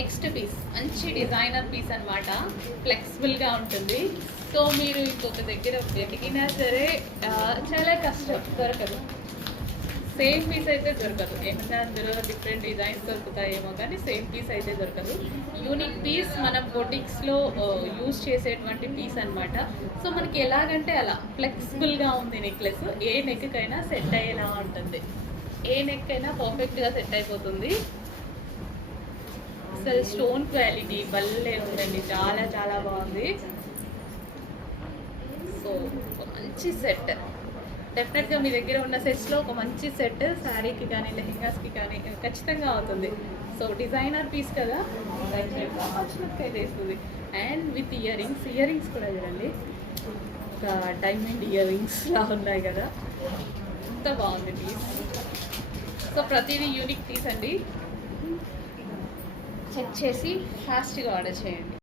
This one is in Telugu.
నెక్స్ట్ పీస్ మంచి డిజైనర్ పీస్ అనమాట. ఫ్లెక్సిబుల్గా ఉంటుంది. సో మీరు ఇంకొక దగ్గర వెతికినా సరే చాలా కష్టం, దొరకదు. సేమ్ పీస్ అయితే దొరకదు. ఏమన్నా అందులో డిఫరెంట్ డిజైన్స్ దొరుకుతాయేమో కానీ సేమ్ పీస్ అయితే దొరకదు. యూనిక్ పీస్ మనం బొటిక్స్లో యూజ్ చేసేటువంటి పీస్ అనమాట. సో మనకి ఎలాగంటే అలా ఫ్లెక్సిబుల్గా ఉంది నెక్లెస్. ఏ నెక్కైనా సెట్ అయ్యేలా ఉంటుంది. ఏ నెక్ అయినా పర్ఫెక్ట్గా సెట్ అయిపోతుంది. అసలు స్టోన్ క్వాలిటీ భలే ఉందండి, చాలా చాలా బాగుంది. సో ఒక మంచి సెట్ డెఫినెట్గా మీ దగ్గర ఉన్న సెట్స్లో ఒక మంచి సెట్ శారీకి కానీ లెహెంగాస్కి కానీ ఖచ్చితంగా అవుతుంది. సో డిజైనర్ పీస్ కదా, అయితే వేస్తుంది. అండ్ విత్ ఇయర్ రింగ్స్ కూడా చూడండి, ఒక డైమండ్ ఇయర్ రింగ్స్ లా ఉన్నాయి కదా, ఎంత బాగుంది పీస్. సో ప్రతిదీ యూనిక్ పీస్ అండి. చెక్ చేసి ఫాస్ట్గా ఆర్డర్ చేయండి.